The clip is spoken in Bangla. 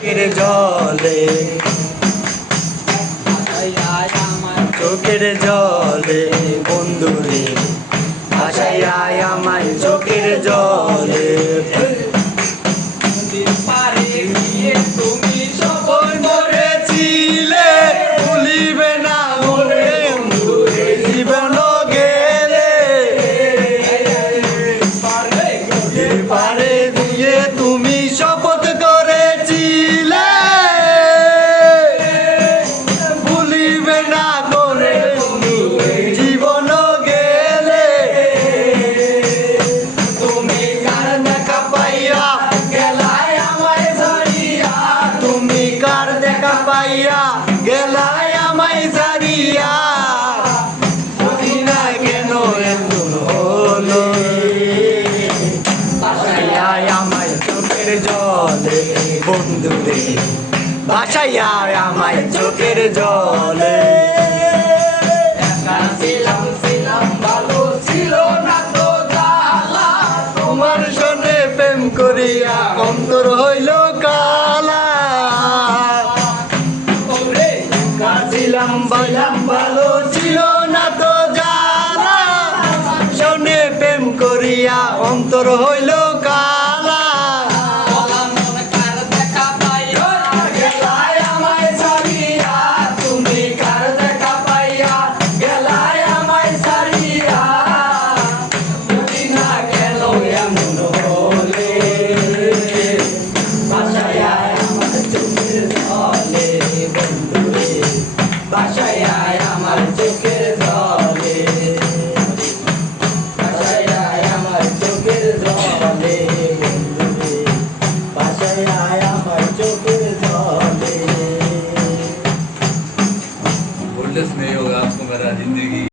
জলে চোখের জলে বন্ধুরে ভাসাইয়া আমার চোখের জলে তুমি সফল করেছিলে ভুলিবে না মনে জীবন গেলে পারে দিয়ে তুমি শপথ করেছিলে ভুলিবে না করে জীবন গেলে তুমি কার দেখা পাইয়া গেলাই আমায় ছাড়িয়া তুমি কার দেখা পাইয়া গেলাই আমায় ছাড়িয়া বুঝি না কেন এমন হলো ভাসাইয়া আমায় চোখের জলে বন্ধুরে ভাসাইয়া আমায় চোখের জলে ছিলাম ভালো ছিল না তো জ্বালা তোমার সনে প্রেম করিয়া অন্তর হইল কালা ছিলাম ভালো ছিল না তো জ্বালা সনে প্রেম করিয়া অন্তর হইল কালা গেলাই আমায় ছাড়িয়া তুমি কার দেখা পাইয়া গেলাই আমায় ছাড়িয়া বুঝি না গেল এমন হলে ভাসাইয়া আমার চোখের জলে বন্ধুরে ভাসাইয়া আমার চোখের জলে ভাসাইয়া আমার চোখের জলে বন্ধুরে ভাসাইয়া আমার চোখের জলে गोल्डन नहीं होगा आपको मेरा जिंदगी